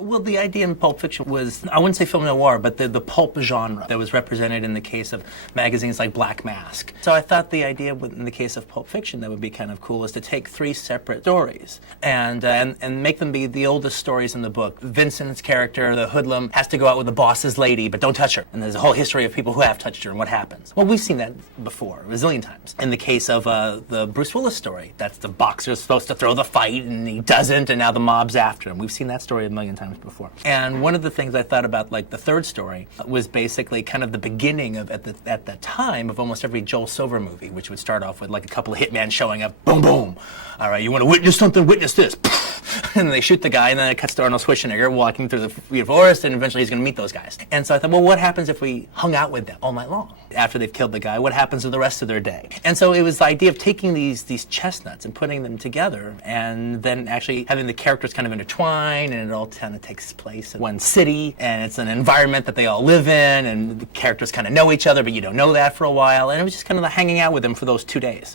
Well, the idea in Pulp Fiction was, I wouldn't say film noir, but the pulp genre that was represented in the case of magazines like Black Mask. So I thought the idea in the case of Pulp Fiction that would be kind of cool is to take three separate stories and make them be the oldest stories in the book. Vincent's character, the hoodlum, has to go out with the boss's lady, but don't touch her. And there's a whole history of people who have touched her and what happens. Well, we've seen that before, a zillion times. In the case of the Bruce Willis story, that's the boxer's supposed to throw the fight and he doesn't, and now the mob's after him. We've seen that story a million times before. And one of the things I thought about, like the third story, was basically kind of the beginning of, at the time, of almost every Joel Silver movie, which would start off with like a couple of hitmen showing up, boom, boom. All right, you want to witness something? Witness this. And they shoot the guy, and then it cuts to Arnold Schwarzenegger walking through the forest, and eventually he's going to meet those guys. And so I thought, well, what happens if we hung out with them all night long? After they've killed the guy, what happens to the rest of their day? And so it was the idea of taking these chestnuts and putting them together, and then actually having the characters kind of intertwine, and it all kind of takes place in one city, and it's an environment that they all live in, and the characters kind of know each other, but you don't know that for a while, and it was just kind of hanging out with them for those 2 days.